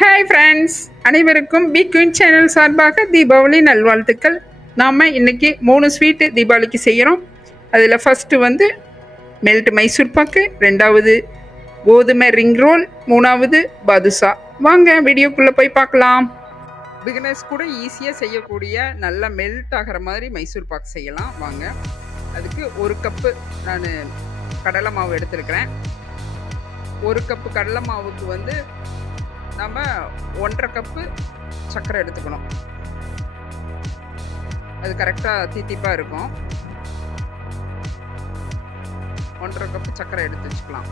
Hi friends, அனைவருக்கும் big queen channel சார்பாக தீபாவளி நல்வாழ்த்துக்கள். நாம் இன்றைக்கி 3 ஸ்வீட்டு தீபாவளிக்கு செய்கிறோம். அதில் ஃபஸ்ட்டு வந்து மெல்ட் மைசூர் பாக்கு, ரெண்டாவது கோதுமை ரிங் ரோல், மூணாவது பாதுஷா. வாங்க வீடியோக்குள்ளே போய் பார்க்கலாம். பிகினர்ஸ் கூட ஈஸியாக செய்யக்கூடிய நல்ல மெல்ட் ஆகிற மாதிரி மைசூர் பாக்கு செய்யலாம். வாங்க. அதுக்கு 1 கப்பு நான் கடலை மாவு எடுத்துருக்கிறேன். 1 கப்பு கடலை மாவுக்கு வந்து நம்ம 1.5 கப்பு சர்க்கரை எடுத்துக்கணும். அது கரெக்டாக தித்திப்பாக இருக்கும். 1.5 கப்பு சர்க்கரை எடுத்து வச்சுக்கலாம்.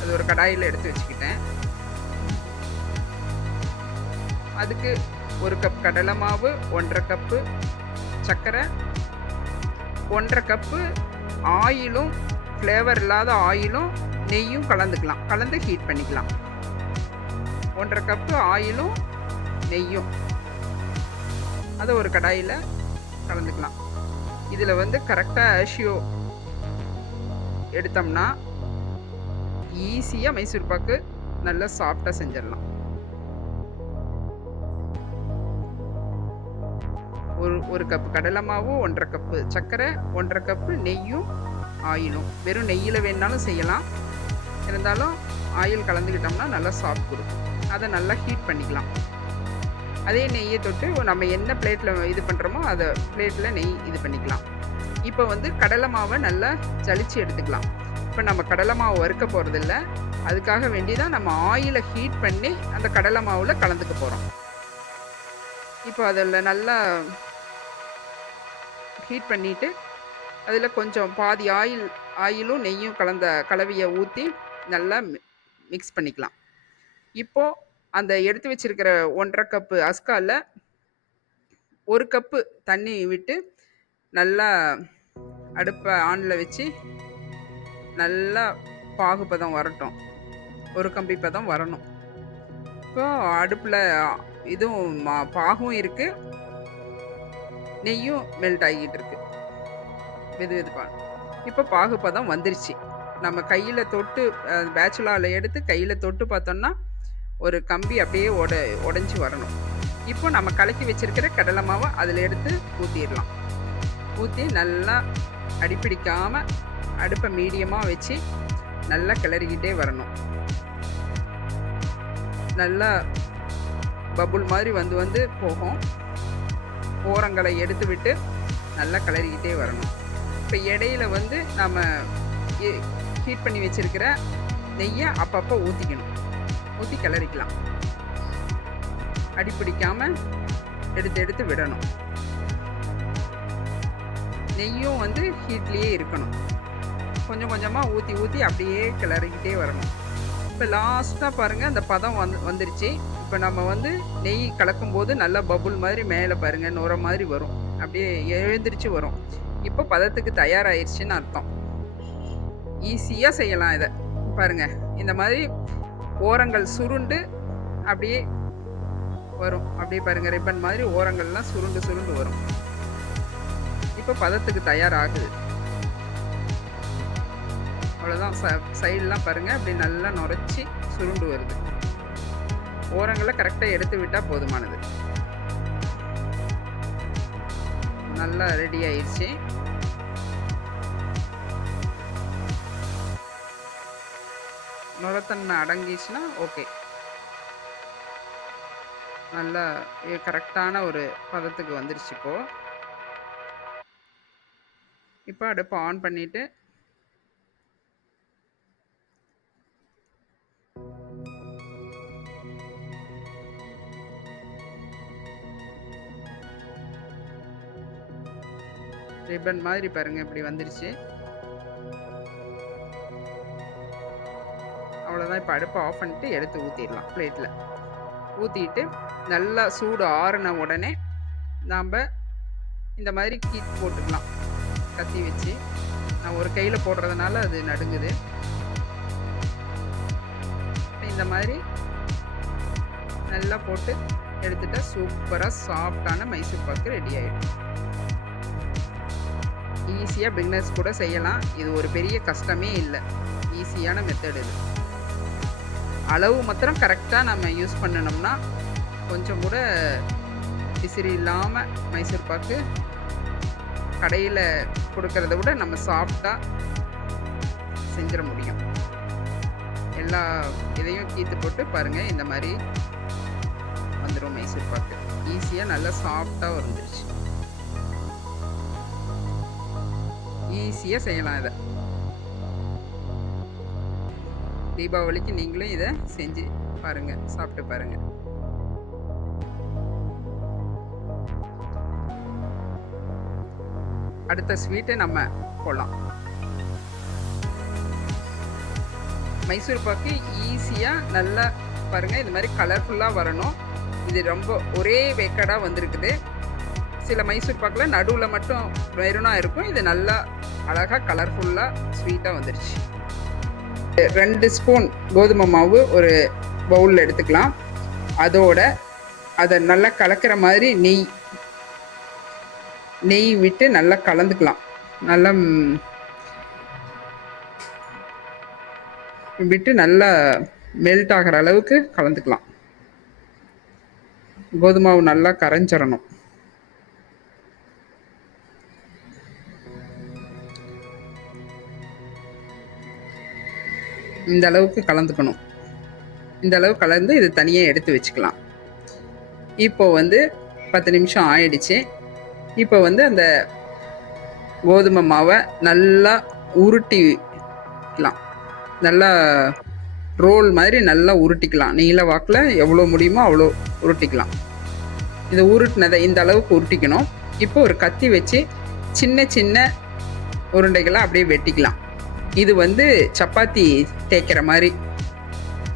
அது ஒரு கடாயில் எடுத்து வச்சுக்கிட்டேன். அதுக்கு 1 கப் கடலை மாவு, 1.5 கப்பு சர்க்கரை, 1.5 கப்பு ஆயிலும், ஃப்ளேவர் இல்லாத ஆயிலும் நெய்யும் கலந்துக்கலாம். கலந்து ஹீட் பண்ணிக்கலாம். 1.5 கப்பு ஆயிலும் நெய்யும் அதை ஒரு கடாயில் கலந்துக்கலாம். இதில் வந்து கரெக்டாக ஆஷியோ எடுத்தோம்னா ஈஸியாக மைசூர் பாக்கு நல்லா சாஃப்டாக செஞ்சிடலாம். ஒரு கப்பு கடலை மாவு, 1.5 கப்பு சர்க்கரை, 1.5 கப்பு நெய்யும் ஆயிலும். வெறும் நெய்யில் வேணாலும் செய்யலாம். இருந்தாலும் ஆயில் கலந்துக்கிட்டோம்னா நல்லா சாஃப்ட் கொடுக்கும். அதை நல்லா ஹீட் பண்ணிக்கலாம். அதே நெய்யை தொட்டு நம்ம என்ன பிளேட்டில் இது பண்ணுறோமோ அதை பிளேட்டில் நெய் இது பண்ணிக்கலாம். இப்போ வந்து கடலை மாவை நல்லா ஜலிச்சு எடுத்துக்கலாம். இப்போ நம்ம கடலை மாவு வறுக்க போகிறதில்ல, அதுக்காக வேண்டி தான் நம்ம ஆயிலை ஹீட் பண்ணி அந்த கடலை மாவில் கலந்துக்க போகிறோம். இப்போ அதில் நல்லா ஹீட் பண்ணிவிட்டு அதில் கொஞ்சம் பாதி ஆயிலும் நெய்யும் கலந்த கலவையை ஊற்றி நல்லா மிக்ஸ் பண்ணிக்கலாம். இப்போது அந்த எடுத்து வச்சிருக்கிற 1.5 கப்பு அஸ்காவில் 1 கப்பு தண்ணி விட்டு நல்லா அடுப்பை ஆனில் வச்சு நல்லா பாகுப்பதம் வரட்டும். ஒரு கம்பி பதம் வரணும். இப்போ அடுப்பில் இதுவும் பாகும் இருக்குது, நெய்யும் மெல்ட் ஆகிட்டு இருக்கு வெது வெதுப்பான. இப்போ பாகுப்பதம் வந்துருச்சு. நம்ம கையில் தொட்டு பேச்சுலாவில் எடுத்து கையில் தொட்டு பார்த்தோம்னா ஒரு கம்பி அப்படியே உடஞ்சி வரணும். இப்போ நம்ம கலக்கி வச்சிருக்கிற கடலை மாவை அதில் எடுத்து ஊற்றிடலாம். ஊற்றி நல்லா அடிப்பிடிக்காமல் அடுப்பை மீடியமாக வச்சு நல்லா கிளறிக்கிட்டே வரணும். நல்லா பபுள் மாதிரி வந்து போகும். ஓரங்களை எடுத்து விட்டு நல்லா கிளறிக்கிட்டே வரணும். இப்போ இடையில வந்து நம்ம ஹீட் பண்ணி வச்சிருக்கிற நெய்யை அப்பப்போ ஊற்றிக்கணும். ஊற்றி கிளறிக்கலாம். அடிப்பிடிக்காமல் எடுத்து விடணும். நெய்யும் வந்து ஹீட்லேயே இருக்கணும். கொஞ்சம் கொஞ்சமாக ஊற்றி அப்படியே கிளறிக்கிட்டே வரணும். இப்போ லாஸ்ட்டாக பாருங்கள், அந்த பதம் வந்துருச்சு. இப்போ நம்ம வந்து நெய் கலக்கும்போது நல்லா பபுள் மாதிரி மேலே பாருங்கள் நுர மாதிரி வரும். அப்படியே எழுந்திரிச்சு வரும். இப்போ பதத்துக்கு தயாராகிடுச்சின்னு அர்த்தம். ஈஸியாக செய்யலாம் இதை. பாருங்கள், இந்த மாதிரி ஓரங்கள் சுருண்டு அப்படியே வரும். அப்படியே பாருங்கள், ரிப்பன் மாதிரி ஓரங்கள்லாம் சுருண்டு வரும். இப்போ பதத்துக்கு தயாராகுது. அவ்வளோதான். சைடெலாம் பாருங்கள், அப்படி நல்லா நுரைச்சி சுருண்டு வருது. ஓரங்களை கரெக்டாக எடுத்து விட்டால் போதுமானது. நல்லா ரெடி ஆயிடுச்சு. நுரத்தன்மை அடங்கிச்சுன்னா ஓகே. நல்லா கரெக்டான ஒரு பதத்துக்கு வந்துருச்சு. இப்போ அடுப்பை ஆன் பண்ணிவிட்டு ரிப்பன் மாதிரி பாருங்கள் இப்படி வந்துருச்சு. அவ்வளோதான். இப்போ அடுப்பை ஆஃப் பண்ணிட்டு எடுத்து ஊற்றிடலாம் பிளேட்டில். ஊற்றிட்டு நல்லா சூடு ஆறின உடனே நாம் இந்த மாதிரி கீட் போட்டுக்கலாம். கத்தி வச்சு நான் ஒரு கையில் போடுறதுனால அது நடுங்குது. இந்த மாதிரி நல்லா போட்டு எடுத்துட்டா சூப்பராக சாஃப்டான மைசூர் பாக்கு ரெடி ஆகிடும். ஈஸியாக பிகினர்ஸ் கூட செய்யலாம். இது ஒரு பெரிய கஷ்டமே இல்லை. ஈஸியான மெத்தட் இது. அளவு மாத்திரம் கரெக்டாக நம்ம யூஸ் பண்ணணும்னா கொஞ்சம் கூட விசிறி இல்லாமல் மைசூர் பாக்கு கடையில் கொடுக்கறத விட நம்ம சாஃப்டாக செஞ்சிட முடியும். எல்லா இதையும் தீர்த்து போட்டு பாருங்கள், இந்த மாதிரி வந்துடும் மைசூர் பாக்கு. ஈஸியாக நல்லா சாஃப்டாக வந்துருச்சு. ஈஸியாக செய்யலாம் இதை. தீபாவளிக்கு நீங்களும் இதை செஞ்சு பாருங்கள், சாப்பிட்டு பாருங்கள். அடுத்த ஸ்வீட்டை நம்ம போடலாம். மைசூர் பாக்கு ஈஸியாக நல்லா பாருங்கள், இந்த மாதிரி கலர்ஃபுல்லாக வரணும். இது ரொம்ப ஒரே வேக்காடாக வந்திருக்குது. சில மைசூர் பாக்கில் நடுவில் மட்டும் மெரூனாக இருக்கும். இது நல்லா அழகாக கலர்ஃபுல்லாக ஸ்வீட்டாக வந்துருச்சு. 2 ஸ்பூன் கோதுமை மாவு ஒரு பவுலில் எடுத்துக்கலாம். அதோட அதை நல்லா கலக்கிற மாதிரி நெய் விட்டு நல்லா கலந்துக்கலாம். நல்லா விட்டு நல்லா மெல்ட் ஆகிற அளவுக்கு கலந்துக்கலாம். கோதுமாவு நல்லா கரைஞ்சிடணும். இந்த அளவுக்கு கலந்துக்கணும். இந்த அளவு கலந்து இது தனியாக எடுத்து வச்சுக்கலாம். இப்போ 10 நிமிஷம் ஆயிடுச்சு. இப்போ அந்த கோதுமை மாவை நல்லா உருட்டிக்கலாம். நல்லா ரோல் மாதிரி நல்லா உருட்டிக்கலாம். நீல வாக்கில் எவ்வளோ முடியுமோ அவ்வளோ உருட்டிக்கலாம். இதை உருட்டினதை இந்த அளவுக்கு உருட்டிக்கணும். இப்போ ஒரு கத்தி வச்சு சின்ன சின்ன உருண்டைகளாக அப்படியே வெட்டிக்கலாம். இது சப்பாத்தி தேய்க்கிற மாதிரி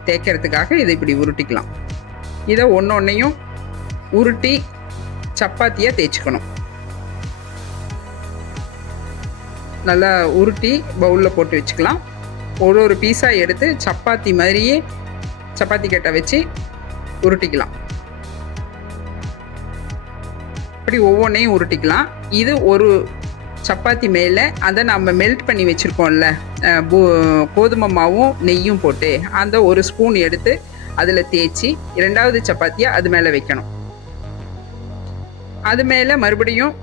தேய்க்கிறதுக்காக இதை இப்படி உருட்டிக்கலாம். இதை ஒன்றொன்னையும் உருட்டி சப்பாத்தியாக தேய்ச்சிக்கணும். நல்லா உருட்டி பவுலில் போட்டு வச்சுக்கலாம். ஒரு பீஸாக எடுத்து சப்பாத்தி மாதிரியே சப்பாத்தி கட்டை வச்சு உருட்டிக்கலாம். அப்படி ஒவ்வொன்றையும் உருட்டிக்கலாம். இது ஒரு சப்பாத்தி மேலே அதை நம்ம மெல்ட் பண்ணி வச்சுருக்கோம்ல கோதுமை மாவும் நெய்யும் போட்டு அந்த ஒரு ஸ்பூன் எடுத்து அதில் தேய்ச்சி 2வது சப்பாத்தியை அது மேலே வைக்கணும். அது மேலே மறுபடியும்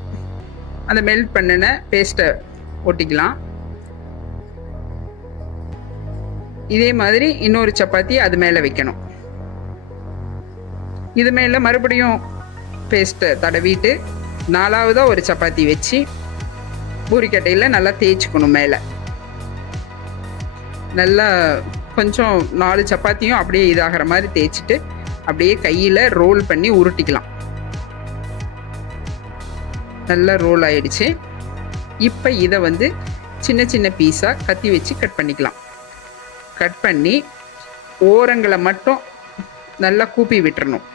அந்த மெல்ட் பண்ணின பேஸ்ட்டை ஒட்டிக்கலாம். இதே மாதிரி இன்னொரு சப்பாத்தி அது மேலே வைக்கணும். இது மேலே மறுபடியும் பேஸ்ட்டை தடவிட்டு 4வதாக ஒரு சப்பாத்தி வச்சு பூரிக்கட்டையில் நல்லா தேய்ச்சிக்கணும். மேலே நல்லா கொஞ்சம் 4 சப்பாத்தியும் அப்படியே இதாகிற மாதிரி தேய்ச்சிட்டு அப்படியே கையில் ரோல் பண்ணி உருட்டிக்கலாம். நல்லா ரோல் ஆயிடுச்சு. இப்போ இதை சின்ன சின்ன பீஸாக கத்தி வச்சு கட் பண்ணிக்கலாம். கட் பண்ணி ஓரங்களை மட்டும் நல்லா கூப்பி விட்டுறணும்.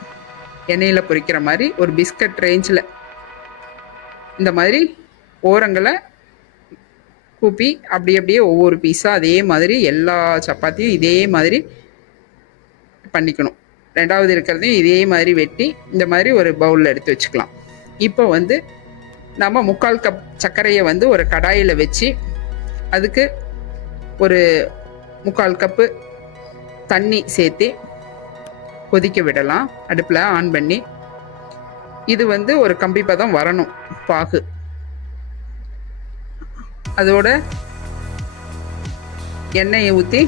எண்ணெயில் பொரிக்கிற மாதிரி ஒரு பிஸ்கட் ரேஞ்சில் இந்த மாதிரி ஓரங்களை கூப்பி அப்படியே ஒவ்வொரு பீஸாக அதே மாதிரி எல்லா சப்பாத்தியும் இதே மாதிரி பண்ணிக்கணும். 2வது இருக்கிறதையும் இதே மாதிரி வெட்டி இந்த மாதிரி ஒரு பவுலில் எடுத்து வச்சுக்கலாம். இப்போ நம்ம 3/4 கப் சர்க்கரையை ஒரு கடாயில் வச்சு அதுக்கு ஒரு 3/4 கப்பு தண்ணி சேர்த்து கொதிக்க விடலாம். அடுப்பில் ஆன் பண்ணி இது ஒரு கம்பி பதம் வரணும் பாகு. அதோட எண்ணெயை ஊற்றி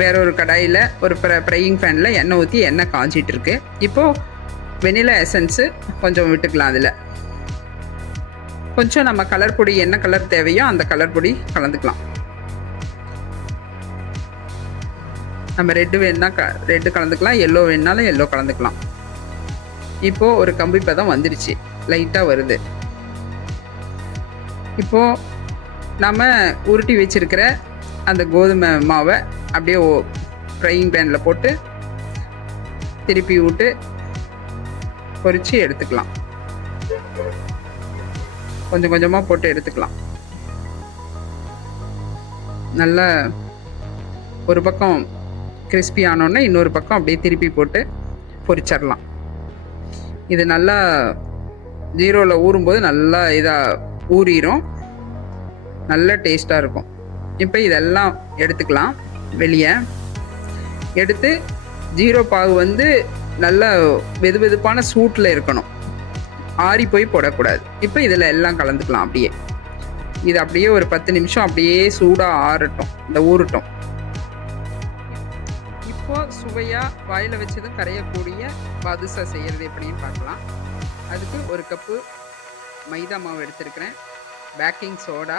வேற ஒரு கடாயில் ஒரு ஃப்ரையிங் பேனில் எண்ணெய் ஊற்றி எண்ணெய் காஞ்சிட்டு இருக்கு. இப்போது வெனிலா எசன்ஸு கொஞ்சம் விட்டுக்கலாம். அதில் கொஞ்சம் நம்ம கலர் பொடி என்ன கலர் தேவையோ அந்த கலர் பொடி கலந்துக்கலாம். நம்ம ரெட்டு வேணுன்னா ரெட்டு கலந்துக்கலாம், எல்லோ வேணுனாலும் எல்லோ கலந்துக்கலாம். இப்போது ஒரு கம்பி பதம் வந்துருச்சு, லைட்டாக வருது. இப்போது நம்ம உருட்டி வச்சுருக்கிற அந்த கோதுமை மாவை அப்படியே ஃப்ரையிங் பேனில் போட்டு திருப்பி விட்டு பொரித்து எடுத்துக்கலாம். கொஞ்சம் கொஞ்சமாக போட்டு எடுத்துக்கலாம். நல்லா ஒரு பக்கம் கிறிஸ்பி ஆனோடனே இன்னொரு பக்கம் அப்படியே திருப்பி போட்டு பொரிச்சிடலாம். இது நல்லா 0ல் ஊறும்போது நல்லா இதாக ஊறிடும், நல்ல டேஸ்ட்டாக இருக்கும். இப்போ இதெல்லாம் எடுத்துக்கலாம். வெளியே எடுத்து ஜீரோ பாகு வந்து நல்லா வெது வெதுப்பான சூட்டில் இருக்கணும், ஆறி போய் போடக்கூடாது. இப்போ இதில் எல்லாம் கலந்துக்கலாம். அப்படியே இது அப்படியே ஒரு 10 நிமிஷம் அப்படியே சூடாக ஆறட்டும், இந்த ஊறட்டும். இப்போ சுவையாக வாயில் வச்சதும் கரையக்கூடிய பாதுஷா செய்கிறது எப்படின்னு பார்க்கலாம். அதுக்கு ஒரு கப்பு மைதா மாவு எடுத்துருக்கிறேன், பேக்கிங் சோடா,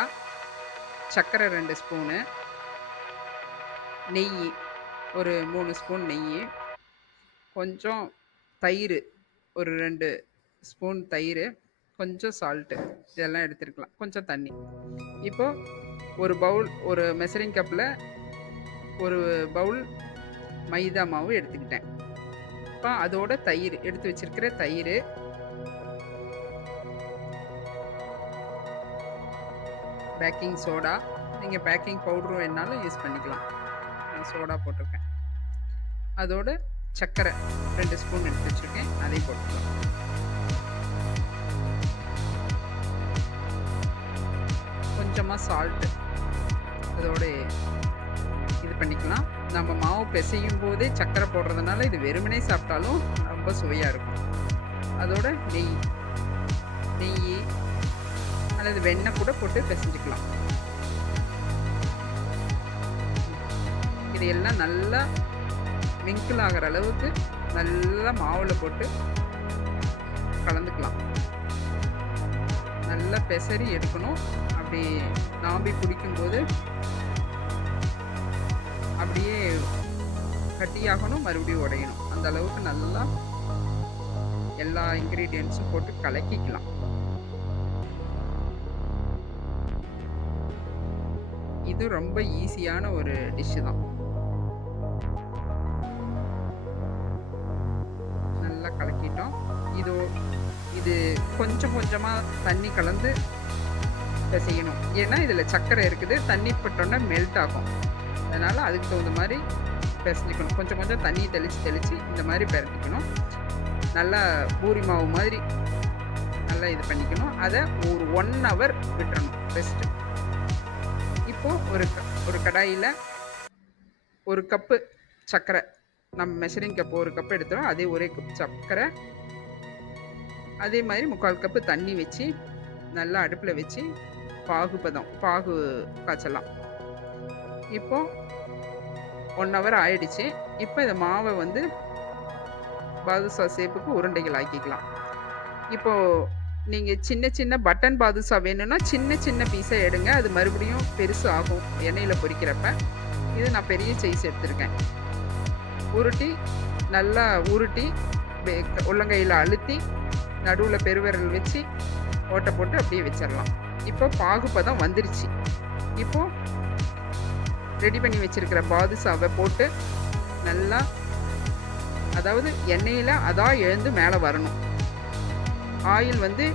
சர்க்கரை 2 ஸ்பூனு, நெய் ஒரு 3 ஸ்பூன் நெய், கொஞ்சம் தயிர் ஒரு 2 ஸ்பூன் தயிர், கொஞ்சம் சால்ட்டு, இதெல்லாம் எடுத்துருக்கலாம், கொஞ்சம் தண்ணி. இப்போது ஒரு பவுல், ஒரு மெஷரிங் கப்பில் ஒரு பவுல் மைதா மாவு எடுத்துக்கிட்டேன். இப்போ அதோட தயிர் எடுத்து வச்சிருக்கிற தயிர், பேக்கிங் சோடா, நீங்கள் பேக்கிங் பவுடரும் வேணாலும் யூஸ் பண்ணிக்கலாம், நான் சோடா போட்டிருக்கேன். அதோட சர்க்கரை 2 ஸ்பூன் எடுத்து வச்சுருக்கேன், அதையும் போட்டுக்கலாம். கொஞ்சமாக சால்ட்டு அதோட இது பண்ணிக்கலாம். நம்ம மாவு பிசையும் போதே சர்க்கரை போடுறதுனால இது வெறுமனே சாப்பிட்டாலும் ரொம்ப சுவையாக இருக்கும். அதோட நெய் அல்லது வெண்ணெய் கூட போட்டு பிசைஞ்சிக்கலாம். இது எல்லாம் நல்லா மிங்கிள் ஆகிற அளவுக்கு நல்லா மாவில் போட்டு கலந்துக்கலாம். நல்லா பெசரி எடுக்கணும். அப்படி நாம்பி பிடிக்கும்போது அப்படியே கட்டியாகணும், மறுபடியும் உடையணும். அந்த அளவுக்கு நல்லா எல்லா இன்க்ரீடியன்ஸும் போட்டு கலக்கிக்கலாம். இது ரொம்ப ஈஸியான ஒரு டிஷ்ஷு தான். நல்லா கலக்கிட்டோம். இது கொஞ்சம் கொஞ்சமாக தண்ணி கலந்து செய்யணும். ஏன்னா இதில் சர்க்கரை இருக்குது, தண்ணி பட்டோன்னா மெல்ட் ஆகும். அதனால் அதுக்கு தகுந்த மாதிரி பிசைஞ்சிக்கணும். கொஞ்சம் கொஞ்சம் தண்ணி தெளித்து இந்த மாதிரி பிறட்டிக்கணும். நல்லா பூரி மாவு மாதிரி நல்லா இது பண்ணிக்கணும். அதை ஒரு 1 hour விட்டுறணும் ரெஸ்ட்டு. இப்போது ஒரு கடாயில் ஒரு கப்பு சர்க்கரை, நம்ம மெஷரிங் கப்பு ஒரு கப்பு எடுத்துகிறோம், அதே ஒரே கப் சர்க்கரை, அதே மாதிரி 3/4 கப்பு தண்ணி வச்சு நல்லா அடுப்பில் வச்சு பாகு காய்ச்சலாம். இப்போது 1 hour ஆயிடுச்சு. இப்போ இந்த மாவை வந்து பாதுஷா ஷேப்புக்கு உருண்டைகள் ஆக்கிக்கலாம். இப்போது நீங்கள் சின்ன சின்ன பட்டன் பாதுஷா வேணும்னா சின்ன சின்ன பீஸாக எடுங்க, அது மறுபடியும் பெருசு ஆகும் எண்ணெயில் பொரிக்கிறப்ப. இது நான் பெரிய சைஸ் எடுத்திருக்கேன். நல்லா உருட்டி உள்ளங்கையில் அழுத்தி நடுவில் பெருவிரல் வச்சு ஓட்டை போட்டு அப்படியே வச்சிடலாம். இப்போ பாகுப்பதம் வந்துருச்சு. இப்போது ரெடி பண்ணி வச்சுருக்கிற பாதுஷாவை போட்டு நல்லா, அதாவது எண்ணெயில் அதான் எழுந்து மேலே வரணும். ஆயில் வந்து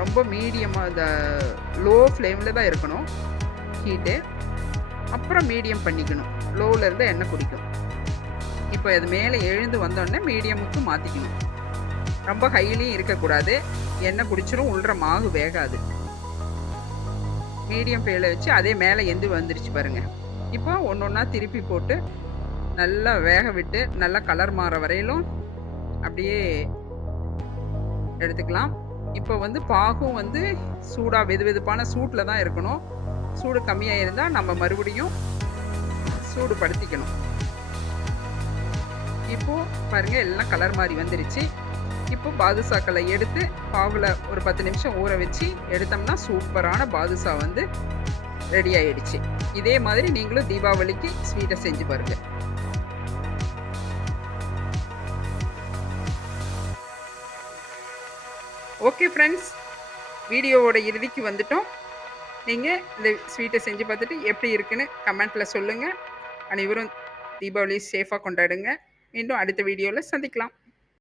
ரொம்ப மீடியமாக, இந்த லோ ஃப்ளேமில் தான் இருக்கணும் ஹீட்டு. அப்புறம் மீடியம் பண்ணிக்கணும், லோவில் இருந்து எண்ணெய் குடிக்கும். இப்போ அது மேலே எழுந்து வந்தோடனே மீடியமுக்கு மாற்றிக்கணும். ரொம்ப ஹைலையும் இருக்கக்கூடாது, எண்ணெய் குடிச்சிடும், உள்ள மாவு வேகாது. மீடியம் ஃப்ளேமில் வச்சு அதே மேலே எந்து வந்துருச்சு பாருங்கள். இப்போ ஒன்று ஒன்றா திருப்பி போட்டு நல்லா வேக விட்டு நல்லா கலர் மாற வரையிலும் அப்படியே எடுத்துக்கலாம். இப்போ வந்து பாகும் வந்து சூடாக வெது வெதுப்பான சூட்டில் தான் இருக்கணும். சூடு கம்மியாக இருந்தால் நம்ம மறுபடியும் சூடு படுத்திக்கணும். இப்போது பாருங்கள் எல்லாம் கலர் மாதிரி வந்துருச்சு. இப்போ பாதுஷாக்களை எடுத்து பாவில் ஒரு 10 நிமிஷம் ஊற வச்சு எடுத்தோம்னா சூப்பரான பாதுஷா வந்து ரெடி ஆயிடுச்சு. இதே மாதிரி நீங்களும் தீபாவளிக்கு ஸ்வீட்டை செஞ்சு பாருங்கள். ஓகே ஃப்ரெண்ட்ஸ், வீடியோவோட இறுதிக்கு வந்துட்டோம். நீங்கள் இந்த ஸ்வீட்டை செஞ்சு பார்த்துட்டு எப்படி இருக்குன்னு கமெண்ட்டில் சொல்லுங்கள். அனைவரும் தீபாவளி சேஃபாக கொண்டாடுங்க. மீண்டும் அடுத்த வீடியோவில் சந்திக்கலாம்.